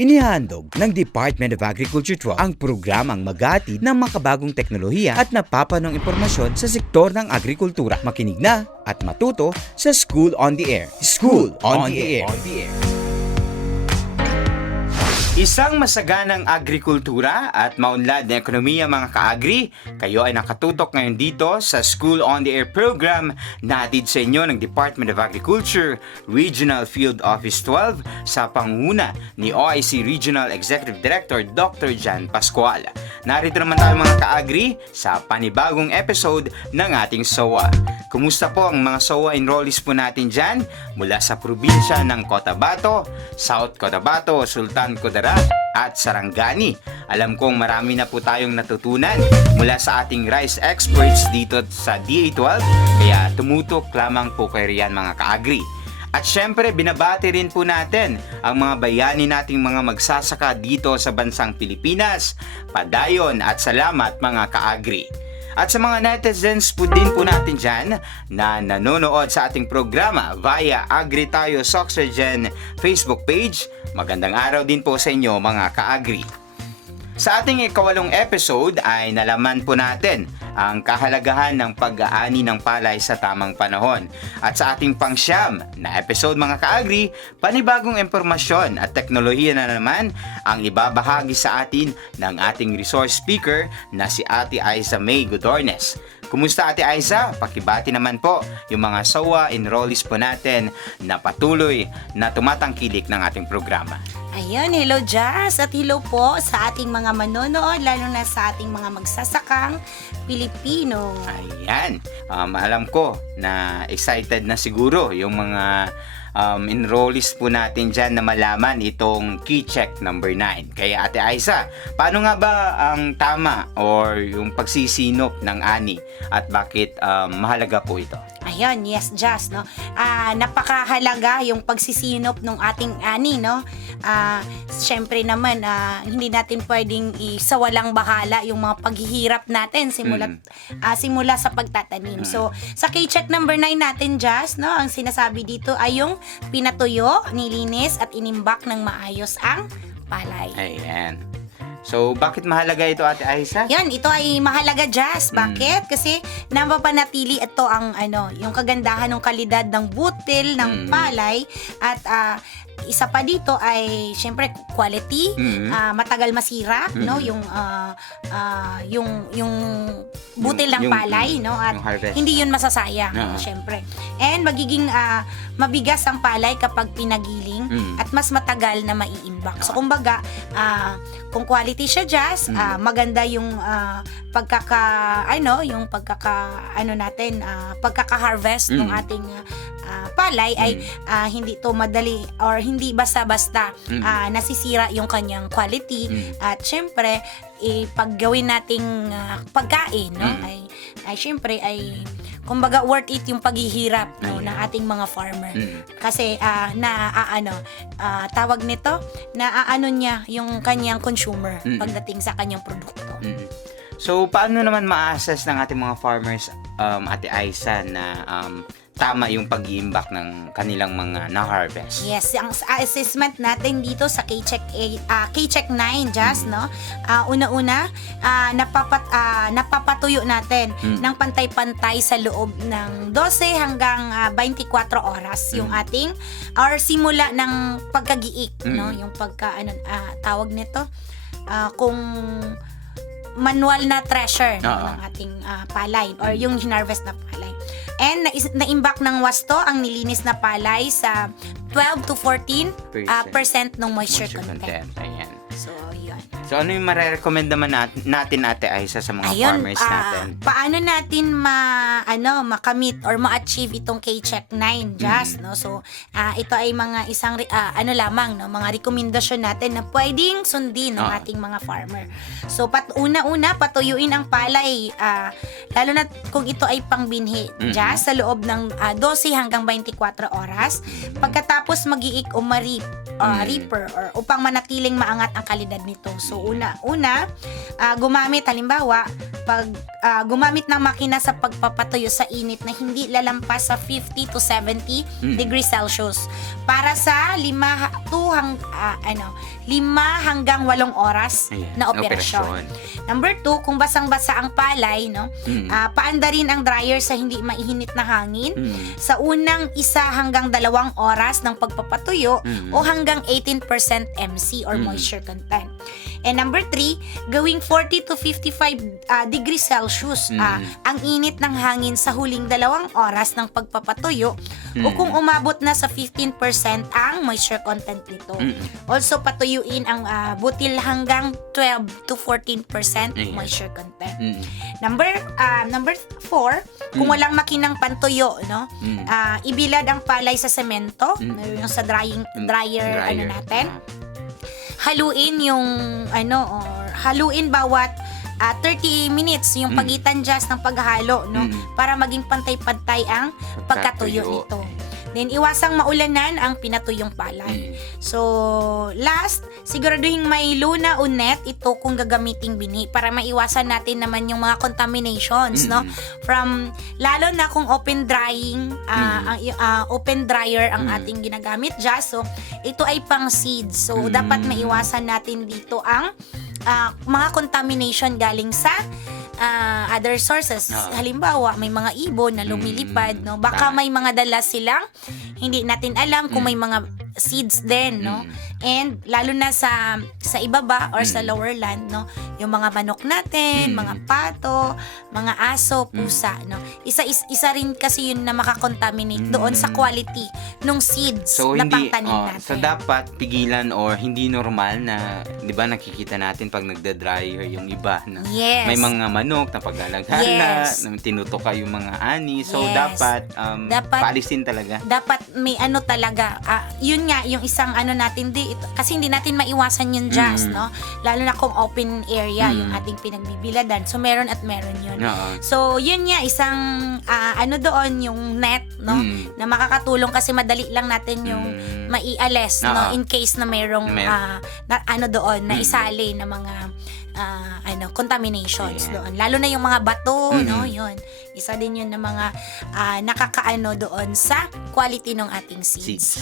Inihandog ng Department of Agriculture 12 ang programang maghatid ng makabagong teknolohiya at napapanong impormasyon sa sektor ng agrikultura. Makinig na at matuto sa School on the Air. School on the Air. Isang masaganang agrikultura at maunlad na ekonomiya mga ka-agri, kayo ay nakatutok ngayon dito sa School on the Air program na hatid sa inyo ng Department of Agriculture, Regional Field Office 12 sa pangunguna ni OIC Regional Executive Director Dr. Jan Pascual. Narito naman tayo mga ka-agri sa panibagong episode ng ating SOA. Kumusta po ang mga SOA enrollees po natin dyan mula sa probinsya ng Cotabato, South Cotabato, Sultan Kudarat at Sarangani. Alam kong marami na po tayong natutunan mula sa ating rice experts dito sa DA12, kaya tumutok lamang po kayo riyan mga ka-agri. At syempre, binabati rin po natin ang mga bayani nating mga magsasaka dito sa bansang Pilipinas. Padayon at salamat mga ka-agri. At sa mga netizens po din po natin dyan na nanonood sa ating programa via Agri Tayo Soxergen Facebook page, magandang araw din po sa inyo mga ka-agri. Sa ating ikawalong episode ay nalaman po natin ang kahalagahan ng pag-aani ng palay sa tamang panahon. At sa ating pangsyam na episode mga ka-agri, panibagong impormasyon at teknolohiya na naman ang ibabahagi sa atin ng ating resource speaker na si Ate Aiza May Godornes. Kumusta Ate Aiza? Pakibati naman po yung mga SOA enrollees po natin na patuloy na tumatangkilik ng ating programa. Ayun, hello Jazz at hello po sa ating mga manonood, lalo na sa ating mga magsasakang Pilipino. Ayan, alam ko na excited na siguro yung mga enrollees po natin dyan na malaman itong key check number 9. Kaya Ate Aiza, paano nga ba ang tama or yung pagsisinop ng ani at bakit mahalaga po ito? Ayun, yes, Jazz, no? Napakahalaga yung pagsisinop ng ating ani, no? Siyempre naman, hindi natin pwedeng isawalang bahala yung mga paghihirap natin simula sa pagtatanim. So, sa K-check number 9 natin, Jazz, no? Ang sinasabi dito ay yung pinatuyo, nilinis at inimbak ng maayos ang palay. Ayan. So, bakit mahalaga ito, Ate Aiza? Yan, ito ay mahalaga, Jazz. Bakit? Kasi napapanatili ito ang yung kagandahan ng kalidad ng butil ng palay at isa pa dito ay syempre quality, matagal masira, no, yung butil ng palay, no, at hindi yun masasayang, syempre. And magiging mabigas ang palay kapag pinagiling at mas matagal na maiimbak. So kumbaga, kung quality siya, Jazz, maganda yung pagkaka-harvest ng ating palay ay hindi to madali or hindi basta-basta nasisira yung kanyang quality at syempre pag gawin nating pagkain, no, ay syempre ay kumbaga worth it yung paghihirap, no, ng ating mga farmer. Kasi tawag nito niya yung kanyang consumer pagdating sa kanyang produkto. So paano naman ma-assess ng ating mga farmers, Ate Aiza, na tama yung pag-iimbak ng kanilang mga na-harvest? Yes, ang assessment natin dito sa K-check 9, Jazz, no? Una-una, napapatuyo natin ng pantay-pantay sa loob ng 12 hanggang 24 oras yung ating or simula ng pagkagiik, no? Yung tawag nito, kung manual na thresher ng ating palay or yung hinarvest na palay. And naimbak ng wasto ang nilinis na palay sa 12 to 14% ng moisture content. Ayan. So, yun. So, ano yung marerecommend naman natin, Ate Aiza, sa mga farmers natin? Paano natin makamit or ma-achieve itong K-check 9, Jazz, no? So, ito ay mga isang lamang, no, mga rekomendasyon natin na pwedeng sundin ng ating mga farmer. So, una-una patuyuin ang palay, lalo na kung ito ay pangbinhi, Jazz, sa loob ng 12 hanggang 24 oras. Pagkatapos mag-iik o reaper or upang manatiling maangat ang kalidad nito. So, gumamit halimbawa pag gumamit ng makina sa pagpapatuyo sa init na hindi lalampas sa 50 to 70 degrees Celsius para sa 5 hanggang 8 oras Ayan, na operasyon. Number 2, kung basang-basa ang palay, no? Paandarin ang dryer sa hindi maihinit na hangin sa unang 1 hanggang 2 oras ng pagpapatuyo o hanggang 18% MC or moisture content. And number 3, gawing 40 to 55 degrees Celsius ang init ng hangin sa huling 2 oras ng pagpapatuyo o kung umabot na sa 15% ang moisture content nito. Also, patuyuin ang butil hanggang 12 to 14% moisture content. Number 4, kung walang makinang pantuyo, no? Ibilad ang palay sa semento, yung sa dryer. Natin. Haluin yung haluin bawat 30 minutes yung pagitan just ng paghalo, no? Para maging pantay-pantay ang pagkatuyo nito. Then, iwasang maulanan ang pinatuyong palay. So, last, siguraduhin may luna o net ito kung gagamiting bini para maiwasan natin naman yung mga contaminations, no? From, lalo na kung open drying, open dryer ang ating ginagamit just. So, ito ay pang seeds. So, dapat maiwasan natin dito ang mga contamination galing sa other sources. Halimbawa, may mga ibon na lumilipad, no? Baka may mga dala silang hindi natin alam kung may mga seeds din, no? And lalo na sa ibaba or sa lower land, no? Yung mga manok natin, mga pato, mga aso, pusa, no? Isa rin kasi yun na makakontaminate doon sa quality nung seeds na pangtanim natin. So dapat pigilan or hindi normal na, 'di ba, nakikita natin pag nagda-dryer yung iba na may mga manok na paglalaghala, na tinutuka yung mga ani. So dapat paalisin talaga. Dapat may talaga. Yun nga yung isang natin kasi hindi natin maiwasan yung jazz, no? Lalo na kung open area yung ating pinagbibiladan. So meron at meron yun. So yun nga isang doon yung net, no? Na makakatulong kasi madali lang natin yung maiales, no? In case na merong doon na isali na mga contaminations doon. Lalo na yung mga bato, no? Yun. Isa din yun na mga nakakaano doon sa quality ng ating seeds.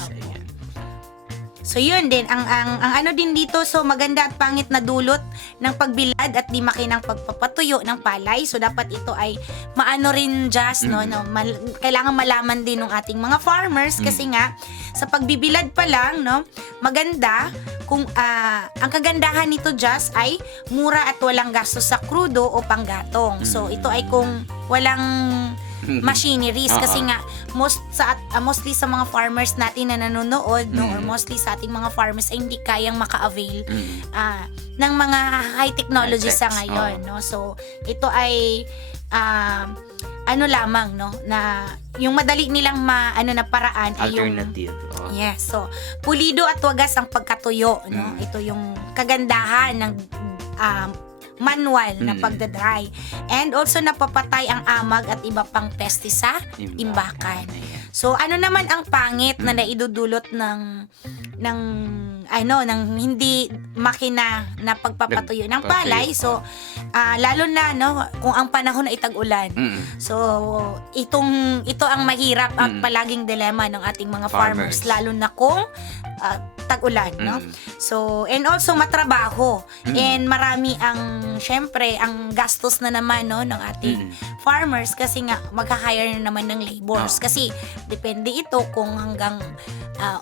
So yun din ang din dito, so maganda at pangit na dulot ng pagbilad at di makinang pagpapatuyo ng palay. So dapat ito ay maano rin just, no, kailangan malaman din ng ating mga farmers kasi nga sa pagbibilad pa lang, no, maganda kung ang kagandahan nito just ay mura at walang gastos sa krudo o panggatong. So ito ay kung walang machineries kasi nga mostly sa mga farmers natin na nanonood, no, or mostly sa ating mga farmers ay hindi kayang maka-avail ng mga high technology sa ngayon, no. So ito ay lamang, no, na yung madali nilang na paraan ay yung alternative. Yes, so pulido at wagas ang pagkatuyo, no. Ito yung kagandahan ng manual na pagdadry. And also napapatay ang amag at iba pang peste sa imbakan. So naman ang pangit na naidudulot ng hindi makina na pagpapatuyo ng palay. So lalo na, no, kung ang panahon ay tag-ulan. So ito ang mahirap at palaging dilema ng ating mga farmers lalo na kung tag-ulan, no? So, and also matrabaho. And marami syempre, ang gastos na naman, no, ng ating farmers kasi nga magha-hire na naman ng laborers. Kasi depende ito kung hanggang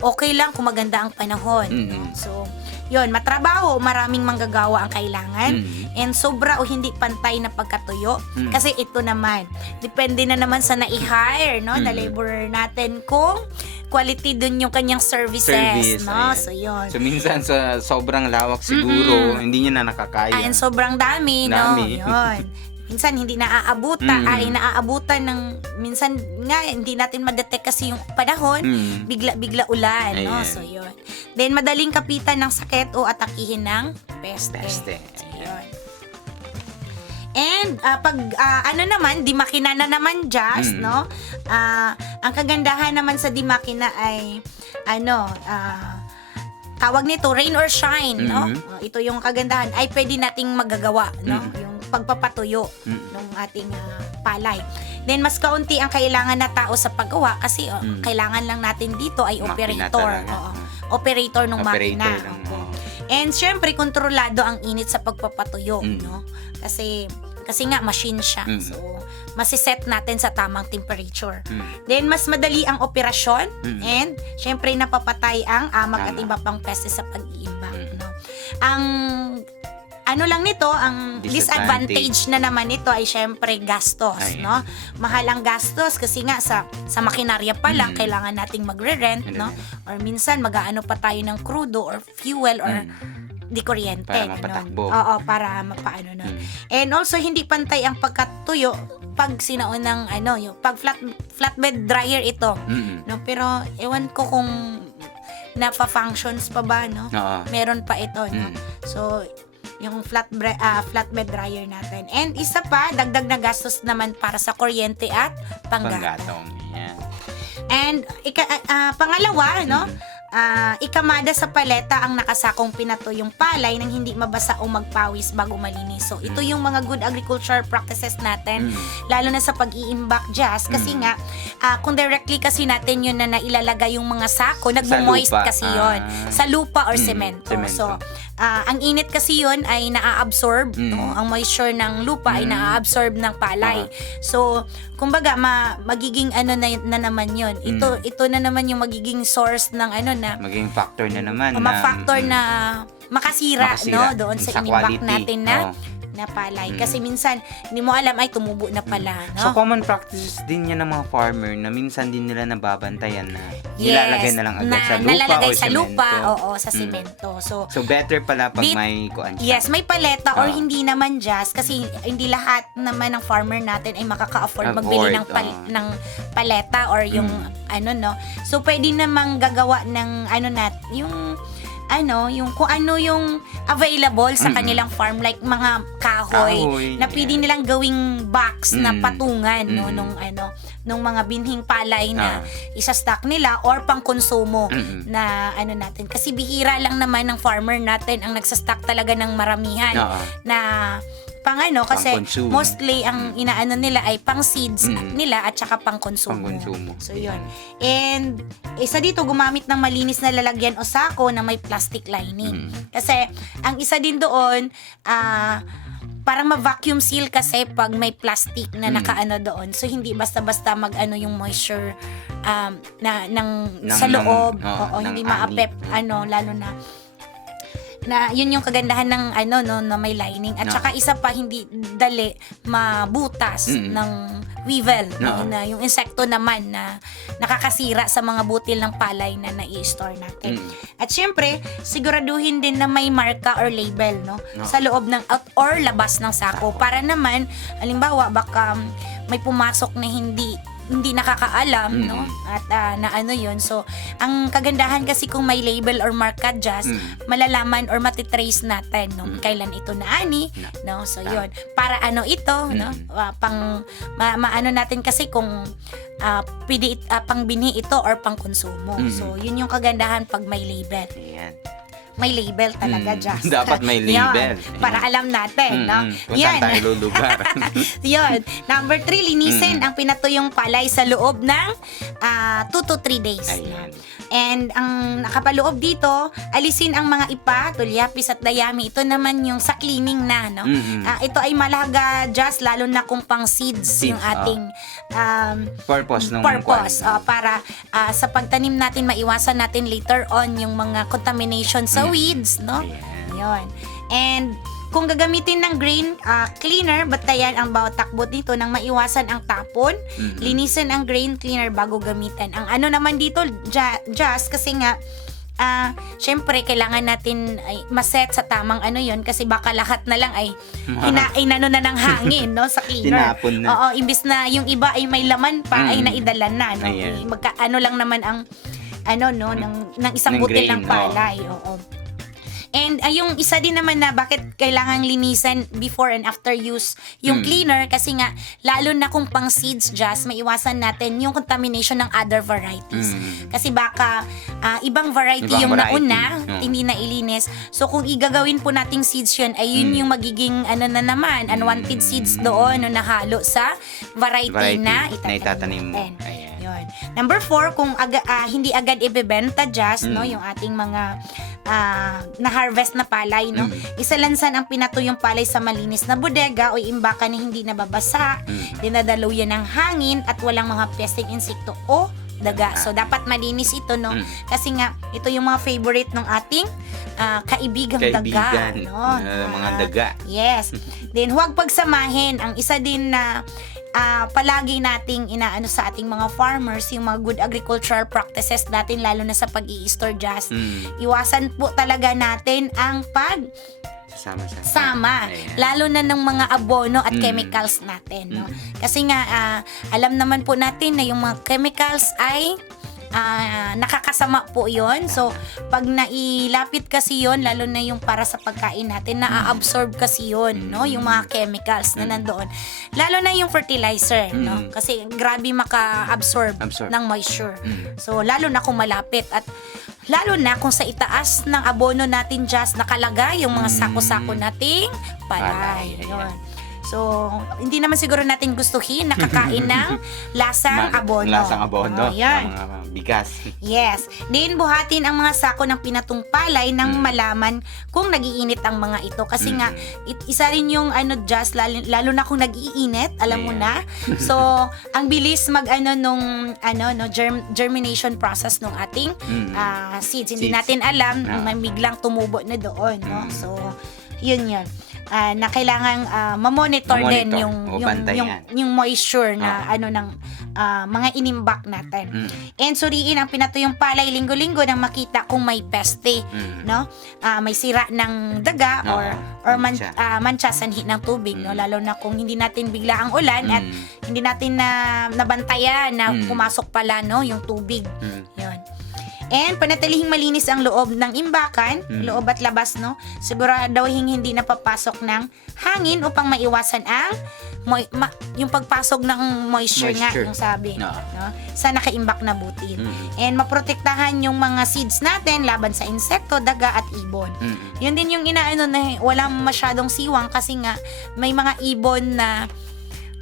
okay lang kung maganda ang panahon. So, yun, matrabaho, maraming manggagawa ang kailangan. And sobra o hindi pantay na pagkatuyo. Kasi ito naman, depende na naman sa na-hire, no, na laborer natin kung quality dun yung kanyang services, no? So, yun. So, minsan sa sobrang lawak siguro, hindi niya na nakakaya. And sobrang dami, no? Yun. Minsan hindi naaabutan ng minsan nga hindi natin ma-detect kasi yung panahon, bigla ulan, no? So yun. Then madaling kapitan ng sakit o atakihin ng peste. So, yun. And pag naman, di makina na naman just, no? Ang kagandahan naman sa di makina ay tawag nito rain or shine, no? Ito yung kagandahan ay pwede nating magagawa, no? Yung pagpapatuyo ng ating palay. Then mas kaunti ang kailangan na tao sa paggawa kasi kailangan lang natin dito ay Makina operator. talaga. Operator ng makina. Operator ng, Opo. And syempre kontrolado ang init sa pagpapatuyo, no? Kasi nga machine siya. So masiset natin sa tamang temperature. Then mas madali ang operasyon and syempre napapatay ang amag at iba pang pestes sa pag-iimbak, no? Ang ano lang nito, ang disadvantage na naman nito ay syempre gastos, no? Mahal ang gastos kasi nga sa makinarya pa lang kailangan nating magre-rent, no? Or minsan mag-aano pa tayo ng crudo or fuel or di kuryente. Para mapatakbo. Oo, para mapaano na. And also, hindi pantay ang pagkatuyo pag sinaon ng yung pag flatbed dryer ito. No? Pero, ewan ko kung napa-functions pa ba, no? Meron pa ito, no? So, yung flatbed dryer natin. And isa pa, dagdag na gastos naman para sa kuryente at panggatong. Yan. And pangalawa, no? Ikamada sa paleta ang nakasakong pinatuyong palay nang hindi mabasa o magpawis bago malinis. So, ito yung mga good agriculture practices natin, lalo na sa pag-iimbak, Jazz, kasi nga, kung directly kasi natin yun na nailalagay yung mga sako, nagmo-moist kasi yun. Sa lupa or semento. So, ang init kasi yun ay naa-absorb, no? Ang moisture ng lupa ay naa-absorb ng palay. So, kumbaga, magiging na naman yun. Ito na naman yung magiging source ng maging factor na naman. Factor na makasira, no? Doon sa inibak natin na palay. Kasi minsan, hindi mo alam, ay tumubo na pala, no? So, common practices din yan ng mga farmer na minsan din nila nababantayan na nilalagay na lang agad sa lupa nalalagay o sa semento. lupa, sa semento. So, better pala pag may kuan siya. yes, may paleta or hindi naman just kasi hindi lahat naman ng farmer natin ay makaka-afford magbili ng paleta or yung So, pwede namang gagawa ng yung kung ano yung available sa kanilang farm, like mga kahoy na pwede nilang gawing box na patungan nung mga binhing palay na isa-stock nila or pang-konsumo na natin. Kasi bihira lang naman ng farmer natin ang nagsa-stock talaga ng maramihan na kasi pang-consume. mostly ang inaano nila ay pang seeds nila at saka pang-konsumo. So yun. And isa dito gumamit ng malinis na lalagyan o sako na may plastic lining. Kasi ang isa din doon para ma-vacuum seal kasi pag may plastic na nakaano doon. So hindi basta-basta yung moisture sa loob. Hindi ma-affect lalo na yun yung kagandahan ng na may lining at saka isa pa hindi dali mabutas ng weevil na yung insekto naman na nakakasira sa mga butil ng palay na nai-store natin. At syempre siguraduhin din na may marka or label sa loob ng or labas ng sako para naman halimbawa baka may pumasok na hindi nakakaalam, no? At yun. So, ang kagandahan kasi kung may label or marka, Jazz, malalaman or matitrace natin, no? Kailan ito naani, no? So, yun. Para ito, no? Maano natin kasi kung pwede pang binhi ito or pang konsumo. So, yun yung kagandahan pag may label. Ayan. May label talaga, Jazz. Dapat may label. Yan, para alam natin, no? Kung saan tayo lulugar. Yun. Number 3, linisin ang pinatuyong palay sa loob ng 2 to 3 days. Ayan. And ang nakapaloob dito, alisin ang mga ipa, tulyapis at dayami. Ito naman yung sa cleaning na, no? Ito ay malaga, Just lalo na kung pang seeds yung ating purpose. Para sa pagtanim natin, maiwasan natin later on yung mga contamination sa weeds, no? Yun. And kung gagamitin ng grain cleaner, batayan ang bawat takbot nito nang maiwasan ang tapon. Linisin ang grain cleaner bago gamitin. Ang naman dito, just kasi nga, syempre, kailangan natin ay maset sa tamang yun kasi baka lahat na lang ay inano na ng hangin, no, sa cleaner. Tinapon na. Oo, imbis na yung iba ay may laman pa, ay naidala na, no? Lang naman ang ng isang ng butil grain, ng palay. Oo. And yung isa din naman na bakit kailangang linisan before and after use yung cleaner kasi nga lalo na kung pang seeds just maiwasan natin yung contamination ng other varieties. Kasi baka ibang variety Ibang yung variety. nauna, hindi na ilinis. So kung igagawin po nating seeds yun, ay yun yung magiging ano na naman, unwanted seeds doon no, nahalo sa variety na itatanim mo. natin. Ayan. Yun. Number 4, kung hindi agad ibebenta just no, yung ating mga na-harvest na palay, no? Isalansan ang pinatuyong palay sa malinis na bodega o imbakan na hindi nababasa, dinadaluyan ng hangin at walang mga pesteng insekto o daga. So, dapat malinis ito, no? Kasi nga, ito yung mga favorite ng ating kaibigang daga. No? Mga daga. Yes. Then, huwag pagsamahin. Ang isa din na palagi nating inaano sa ating mga farmers, yung mga good agricultural practices natin, lalo na sa pag-i-store just. Iwasan po talaga natin ang sama. Ayan. Lalo na ng mga abono at chemicals natin. No? Kasi nga, alam naman po natin na yung mga chemicals ay nakakasama po yon. So, pag nailapit kasi yon, lalo na yung para sa pagkain natin, na-absorb kasi yon, no? Yung mga chemicals na nandoon. Lalo na yung fertilizer, no? Kasi grabe maka-absorb ng moisture. So, lalo na kung malapit at lalo na kung sa itaas ng abono natin just nakalagay yung mga sako-sako nating palay. Yun. So, hindi naman siguro natin gustuhin nakakain ng lasang abono. Lasang abono. Yan. Ng mga bigas. Yes. Din buhatin ang mga sako ng pinatong palay nang malaman kung nagiinit ang mga ito. Kasi nga, isa rin yung just, lalo na kung nagiinit, alam mo na. So, ang bilis germination process ng ating seeds. Hindi natin alam, may biglang tumubo na doon. No? So, yun. Na kailangang mamonitor din yung moisture na ng mga inimbak natin. And suriin ang pinatuyong palay linggo-linggo nang makita kung may peste, no? May sira ng daga or mancha sanhi ng tubig, no? Lalo na kung hindi natin bigla ang ulan at hindi natin nabantayan na pumasok pala no yung tubig. Yun. And panatilihing malinis ang loob ng imbakan, loob at labas, no? Siguraduhin hindi napapasok ng hangin upang maiwasan ang yung pagpasok ng moisture nga, yung sabi, no? Sa nakaimbak na butil. And maprotektahan yung mga seeds natin laban sa insekto, daga at ibon. Yun din yung inaano na walang masyadong siwang kasi nga may mga ibon na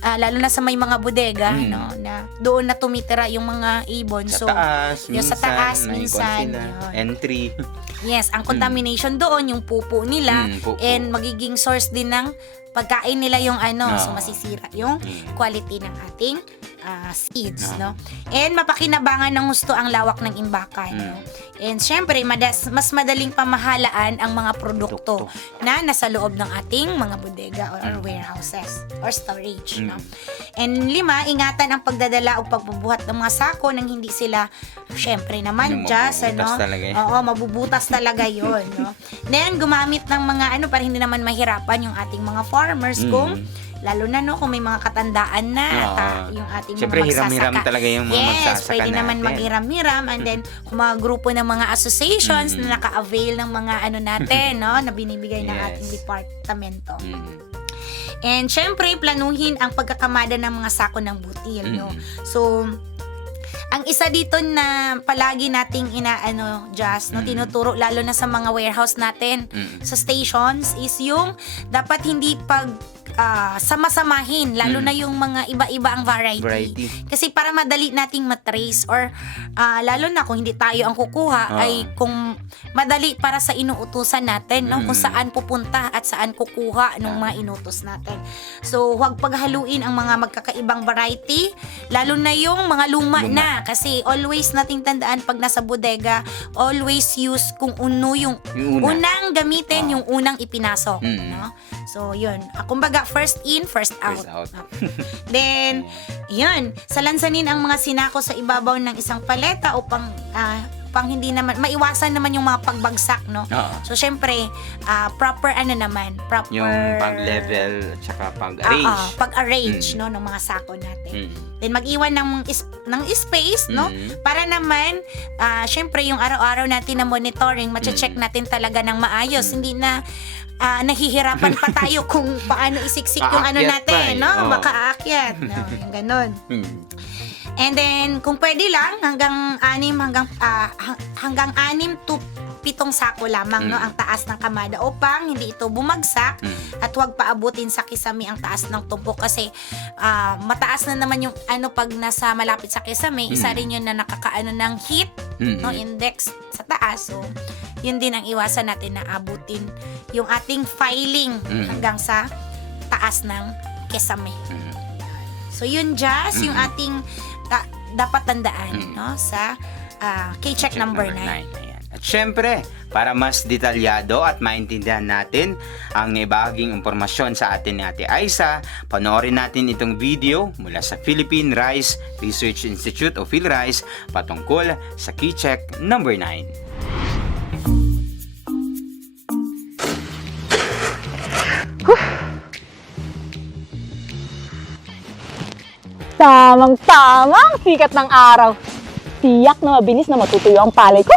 lalo na sa may mga bodega, no, na doon na tumitira yung mga ibon. Sa taas, yung sa taas minsan. Entry. Yes, ang contamination doon, yung pupo nila, pupo. and magiging source din ng pagkain nila yung so masisira yung quality ng ating seeds, no? And mapakinabangan ng gusto ang lawak ng imbakan, no? And syempre, mas madaling pamahalaan ang mga produkto na nasa loob ng ating mga bodega or warehouses or storage, no? And 5, ingatan ang pagdadala o pagbubuhat ng mga sako nang hindi sila, syempre naman, just, mabubutas talaga yun, no? Then, gumamit ng mga para hindi naman mahirapan yung ating mga farmers kung lalo na kung may mga katandaan na yung ating siyempre, mga magsasaka. hiram-hiram talaga yung mga magsasaka pwede naman natin. maghiram-hiram and then kung mga grupo ng mga associations na naka-avail ng mga natin, no, na binibigay ng ating departamento. And syempre, planuhin ang pagkakamada ng mga sako ng butil, no. So, ang isa dito na palagi nating tinuturo lalo na sa mga warehouse natin, sa stations, is yung dapat hindi sama-samahin, lalo na yung mga iba-iba ang variety. Kasi para madali nating matrace or lalo na kung hindi tayo ang kukuha, ay kung madali para sa inuutusan natin, no, kung saan pupunta at saan kukuha ng mga inutos natin. So, huwag paghaluin ang mga magkakaibang variety, lalo na yung mga luma na. Kasi always nating tandaan pag nasa bodega, always use kung yung unang gamitin, yung unang ipinasok, no? So, yun. Kumbaga, first in, first out. Then, yun. Salansanin ang mga sinako sa ibabaw ng isang paleta upang upang hindi naman maiwasan naman yung mga pagbagsak, no? Oo. So syempre, proper proper Yung pag-level at saka pag-arrange. Pag-arrange no ng mga sako natin. Mm. Then mag-iwan ng space, no? Mm. Para naman syempre yung araw-araw natin na monitoring, ma-check natin talaga ng maayos, hindi na nahihirapan pa tayo kung paano isiksik yung ano Aakyat natin, pa eh. no? Oo. Baka aakyat, no? Yung ganon. Mm. And then kung pwede lang hanggang 6 to 7 sako lamang, no, ang taas ng kamada upang hindi ito bumagsak at huwag paabutin sa kisame ang taas ng tumpok kasi mataas na naman yung pag nasa malapit sa kisame, isa rin yun na nakakaano ng heat, no, index sa taas. So yun din ang iwasan natin na abutin yung ating filing hanggang sa taas ng kisame. So yun just yung ating dapat tandaan, no, sa K-check number 9. Ayan. At syempre, para mas detalyado at maintindihan natin ang naibahaging impormasyon sa atin ni Ate Aisa, panoorin natin itong video mula sa Philippine Rice Research Institute o PhilRice patungkol sa K-check number 9. Tamang-tama ang sikat ng araw. Tiyak na mabilis na matutuyo ang palay ko.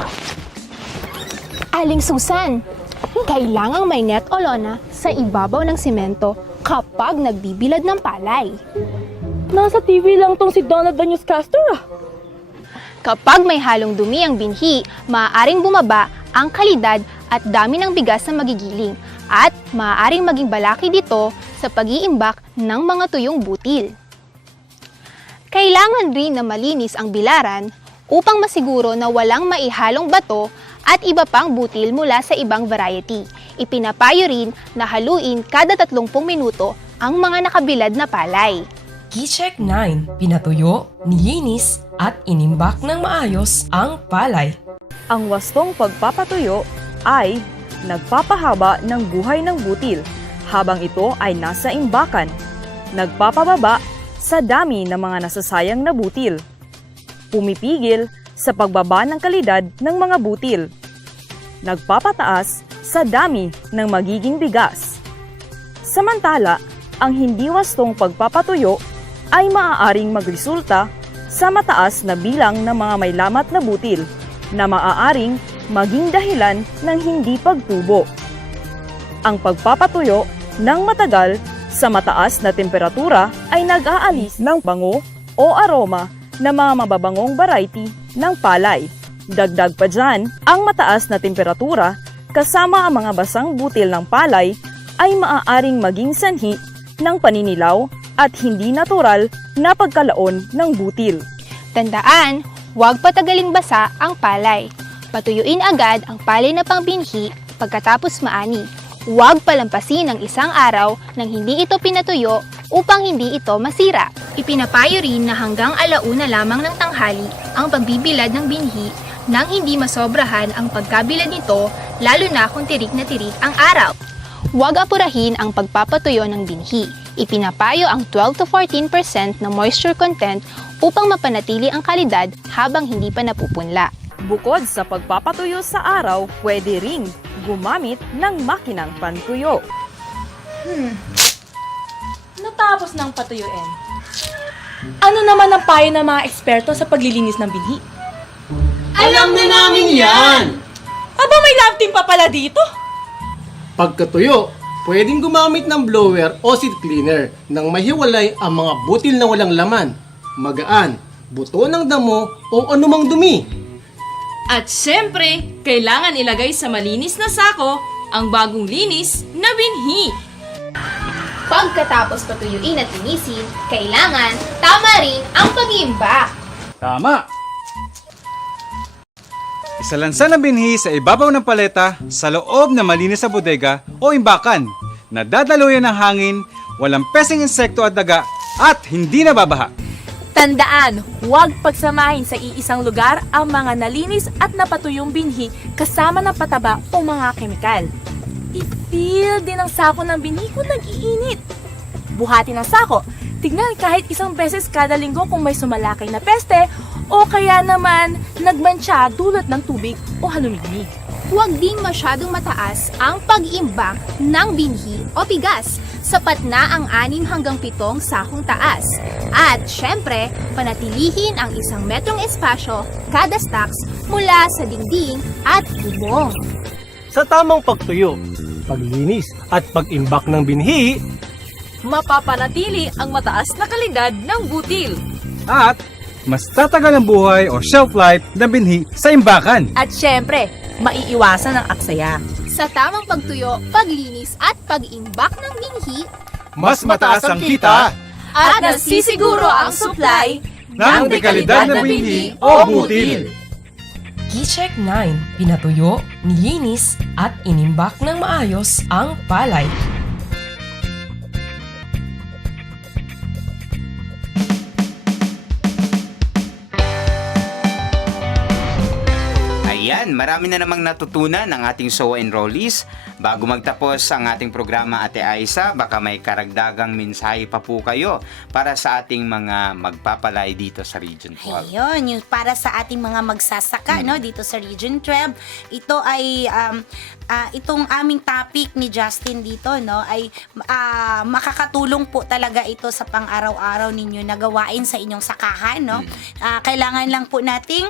Aling Susan, kailangang may net o lona sa ibabaw ng simento kapag nagbibilad ng palay. Nasa TV lang tong si Donald the Newscaster ah. Kapag may halong dumi ang binhi, maaaring bumaba ang kalidad at dami ng bigas na magigiling at maaaring maging balaki dito sa pag-iimbak ng mga tuyong butil. Kailangan rin na malinis ang bilaran upang masiguro na walang maihalong bato at iba pang butil mula sa ibang variety. Ipinapayo rin na haluin kada 30 minuto ang mga nakabilad na palay. K-check 9, pinatuyo, nilinis at inimbak ng maayos ang palay. Ang wastong pagpapatuyo ay nagpapahaba ng buhay ng butil habang ito ay nasa imbakan, nagpapababa sa dami ng mga nasasayang na butil, pumipigil sa pagbaba ng kalidad ng mga butil, nagpapataas sa dami ng magiging bigas. Samantala, ang hindi wastong pagpapatuyo ay maaaring magresulta sa mataas na bilang ng mga may lamat na butil na maaaring maging dahilan ng hindi pagtubo. Ang pagpapatuyo ng matagal sa mataas na temperatura ay nag-aalis ng bango o aroma ng mga mababangong variety ng palay. Dagdag pa dyan, ang mataas na temperatura kasama ang mga basang butil ng palay ay maaaring maging sanhi ng paninilaw at hindi natural na pagkalaon ng butil. Tandaan, huwag patagaling basa ang palay. Patuyuin agad ang palay na pangbinhi pagkatapos maani. Huwag palampasin ng 1 araw nang hindi ito pinatuyo upang hindi ito masira. Ipinapayo rin na hanggang 1:00 lamang ng tanghali ang pagbibilad ng binhi nang hindi masobrahan ang pagkabilad nito lalo na kung tirik na tirik ang araw. Huwag apurahin ang pagpapatuyo ng binhi. Ipinapayo ang 12 to 14% na moisture content upang mapanatili ang kalidad habang hindi pa napupunla. Bukod sa pagpapatuyo sa araw, pwede ring gumamit ng makinang pantuyo. Natapos ng patuyuin. Ano naman ang payo ng mga eksperto sa paglilinis ng binhi? Alam na namin yan! Aba, may lab team pa pala dito. Pagkatuyo, pwedeng gumamit ng blower o seed cleaner nang mahiwalay ang mga butil na walang laman, magaan, buto ng damo o anumang dumi. At syempre, kailangan ilagay sa malinis na sako ang bagong linis na binhi. Pagkatapos patuyuin at linisin, kailangan tama rin ang pag-iimbak. Tama! Isalansan ang binhi sa ibabaw ng paleta sa loob na malinis na bodega o imbakan na dadaluyan ng hangin, walang pesing insekto at daga at hindi nababaha. Tandaan, huwag pagsamahin sa iisang lugar ang mga nalinis at napatuyong binhi kasama ng pataba o mga kemikal. I-feel din ang sako ng binhi kung nag-iinit. Buhatin ang sako. Tignan kahit isang beses kada linggo kung may sumalakay na peste o kaya naman nagmantsa dulot ng tubig o halumigmig. Huwag din masyadong mataas ang pag-iimbak ng binhi o bigas. Sapat na ang 6 hanggang 7 sakong taas. At syempre, panatilihin ang 1 metrong espasyo kada stacks mula sa dingding at bubong. Sa tamang pagtuyo, paglinis at pag-imbak ng binhi, Mapapanatili ang mataas na kalidad ng butil. At mas tatagal ang buhay o shelf life ng binhi sa imbakan. At syempre, maiiwasan ang aksaya. Sa tamang pagtuyo, paglinis at pag-imbak ng binhi, Mas mataas ang kita At nasisiguro ang supply ng dekalidad na binhi o butil. Keycheck 9. Pinatuyo, nilinis at inimbak ng maayos ang palay. Ayan, marami na namang natutunan ang ating SOA enrollees. Bago magtapos ang ating programa, Ate Aisa, baka may karagdagang mensahe pa po kayo para sa ating mga magpapalay dito sa Region 12. Ayun, yung para sa ating mga magsasaka no dito sa Region 12, ito ay itong aming topic ni Justin dito no ay makakatulong po talaga ito sa pang-araw-araw ninyo na gawain sa inyong sakahan no. Kailangan lang po nating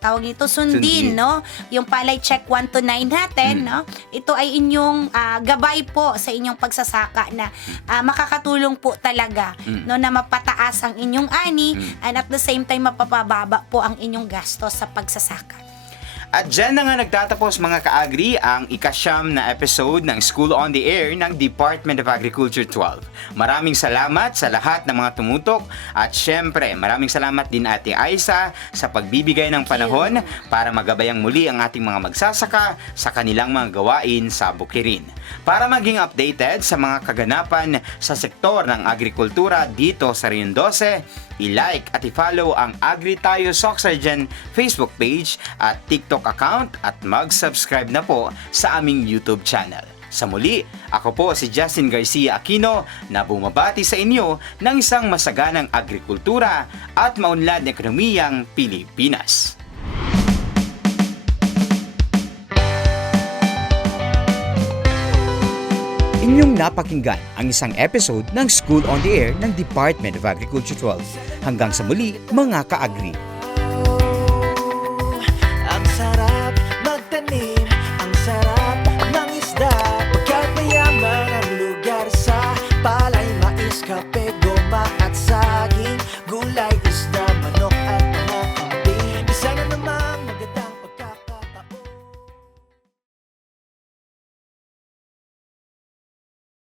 tawag nito sundin no, yung palay check 1 to 9 natin no. Ito ay inyong gabay po sa inyong pagsasaka na makakatulong po talaga no na mapataas ang inyong ani and at the same time mapapababa po ang inyong gastos sa pagsasaka. At dyan na nga nagtatapos mga ka-agri ang ika-9 na episode ng School on the Air ng Department of Agriculture 12. Maraming salamat sa lahat ng mga tumutok at syempre maraming salamat din Ate Aisa sa pagbibigay ng panahon para magabayang muli ang ating mga magsasaka sa kanilang mga gawain sa bukirin. Para maging updated sa mga kaganapan sa sektor ng agrikultura dito sa Region 12, i-like at i-follow ang Agri Tayo Soxargen Facebook page at TikTok account at mag-subscribe na po sa aming YouTube channel. Sa muli, ako po si Justin Garcia Aquino na bumabati sa inyo ng isang masaganang agrikultura at maunlad na ekonomiyang Pilipinas. Inyong napakinggan ang isang episode ng School on the Air ng Department of Agriculture 12. Hanggang sa muli, mga ka-agri. Ang sarap magtanim, ang sarap ng isda. Pagkat mayaman ang lugar sa palay, mais, kape, goma at saging, gulay, isda.